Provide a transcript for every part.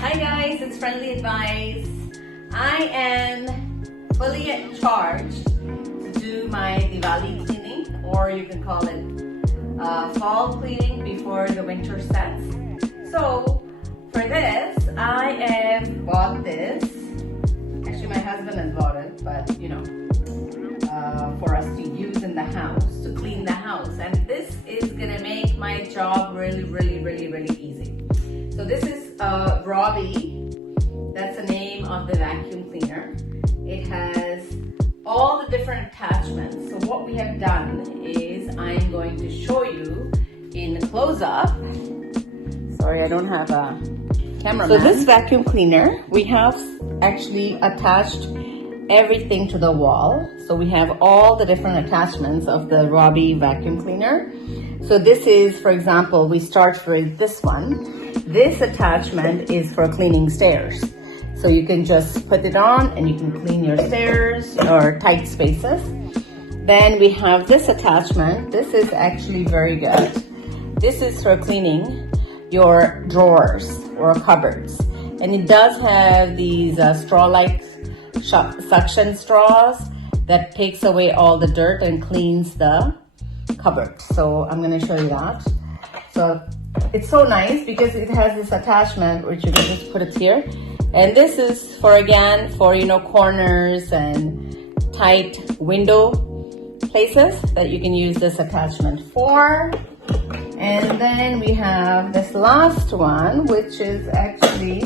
Hi guys, it's Friendly Advice. I am fully charged to do my Diwali cleaning, or you can call it fall cleaning before the winter sets. So for this, I have bought this. Actually, my husband has bought it, but you know, for us to use in the house, to clean the house. And this is gonna make my job really easy. So this is RYOBI, that's the name of the vacuum cleaner. It has all the different attachments. So what we have done is I'm going to show you in close-up. Sorry, I don't have a cameraman. So this vacuum cleaner, we have actually attached everything to the wall. So we have all the different attachments of the RYOBI vacuum cleaner. So this is, for example, we start with this one. This attachment is for cleaning stairs. So you can just put it on and you can clean your stairs or tight spaces. Then we have this attachment. This is actually very good. This is for cleaning your drawers or cupboards. And it does have these straw-like suction straws that takes away all the dirt and cleans the cupboard. So I'm going to show you that. So it's so nice because it has this attachment which you can just put it here. And this is for, again, for, you know, corners and tight window places that you can use this attachment for. And then we have this last one, which is actually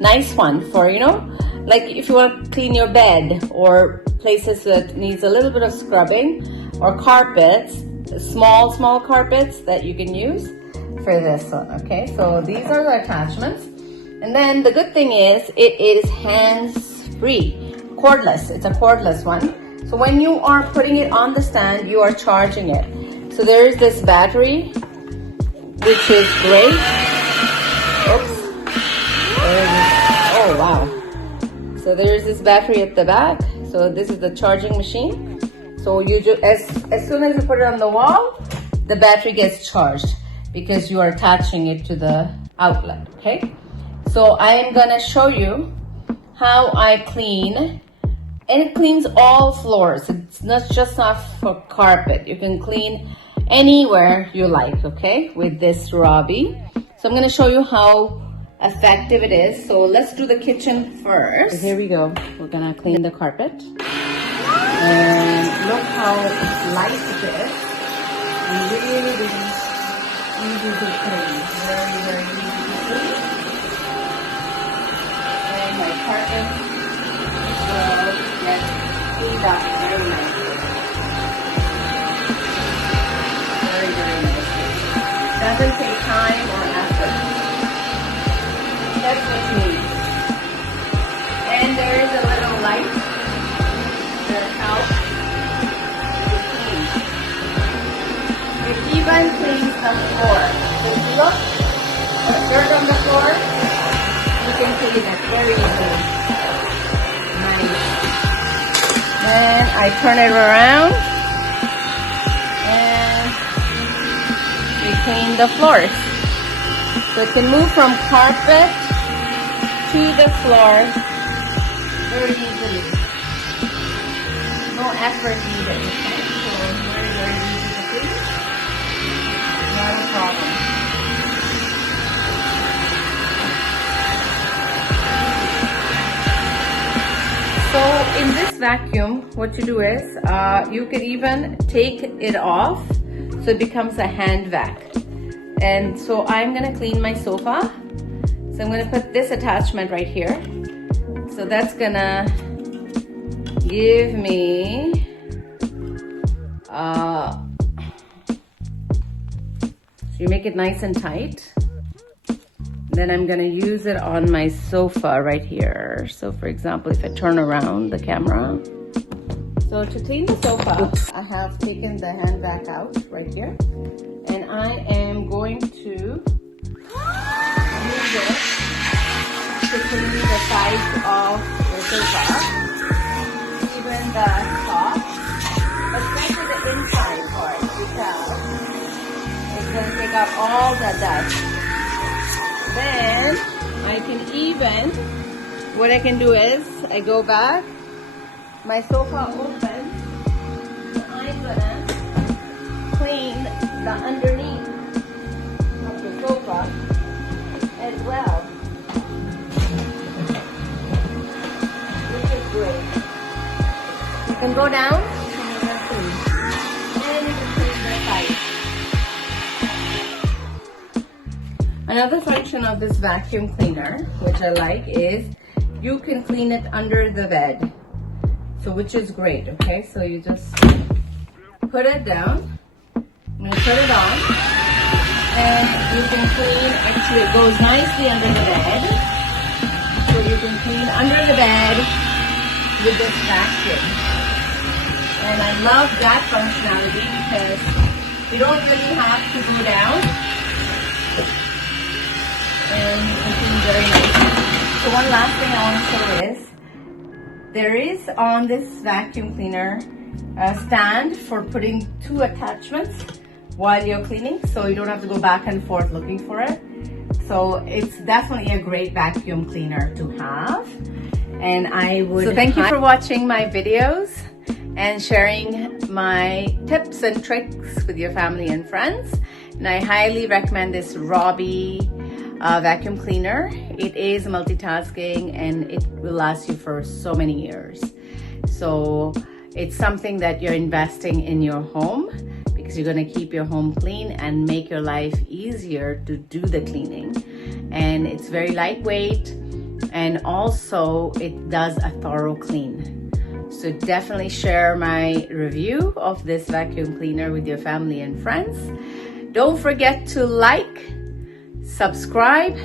nice one for, you know, like if you want to clean your bed or places that needs a little bit of scrubbing, or carpets, small carpets that you can use for this one. Okay, so these are the attachments. And then the good thing is it is hands-free, cordless. It's a cordless one. So when you are putting it on the stand, you are charging it. So there is this battery, which is great. Oops. Oh wow. So there's this battery at the back. So this is the charging machine. So you just as soon as you put it on the wall, the battery gets charged because you are attaching it to the outlet. Okay. So I am gonna show you how I clean, and it cleans all floors. It's not for carpet. You can clean anywhere you like. Okay, with this RYOBI. So I'm gonna show you how effective it is. So let's do the kitchen first. So here we go. We're gonna clean the carpet. And look how light it is. And really easy to clean. Very easy to clean. And my carpet will get cleaned up very nicely. Very nicely. Doesn't take time or effort. That's what you need. And there is a little light that helps to clean. It even cleans the floor. Just look, the dirt on the floor, you can clean it very easily. Nice. Then I turn it around and we clean the floors. So it can move from carpet to the floor very easily. No effort needed. Okay? So very easy to clean. Not a problem. So in this vacuum, what you do is you can even take it off so it becomes a hand vac. And so I'm gonna clean my sofa. So I'm gonna put this attachment right here. So that's gonna give me so you make it nice and tight. Then I'm gonna use it on my sofa right here. So for example, if I turn around the camera. So to clean the sofa, I have taken the hand vac out right here. And I am going to use it to clean the sides of the sofa, even the top, but especially the inside part, because it's going to take out all the dust. Then I can even, what I can do is, I go back, my sofa opens, so I'm gonna clean the underneath of the sofa as well, which is great. You can go down and you can clean, and you can clean the side. Another function of this vacuum cleaner, which I like, is you can clean it under the bed. So which is great, okay? So you just put it down, I'm gonna put it on, and you can clean, actually it goes nicely under the bed. So you can clean under the bed with this vacuum. And I love that functionality because you don't really have to go down, and you can clean very nicely. So one last thing I want to show is, there is on this vacuum cleaner a stand for putting 2 attachments while you're cleaning, so you don't have to go back and forth looking for it. So it's definitely a great vacuum cleaner to have. And I would... So thank you for watching my videos and sharing my tips and tricks with your family and friends. And I highly recommend this RYOBI vacuum cleaner. It is multitasking and it will last you for so many years. So it's something that you're investing in your home because you're going to keep your home clean and make your life easier to do the cleaning. And it's very lightweight, and also it does a thorough clean. So definitely share my review of this vacuum cleaner with your family and friends. Don't forget to like, subscribe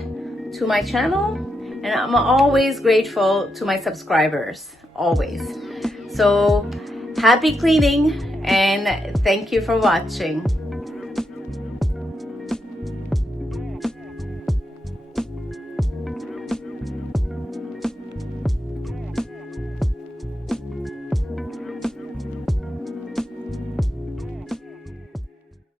to my channel, and I'm always grateful to my subscribers, always. So happy cleaning, and thank you for watching.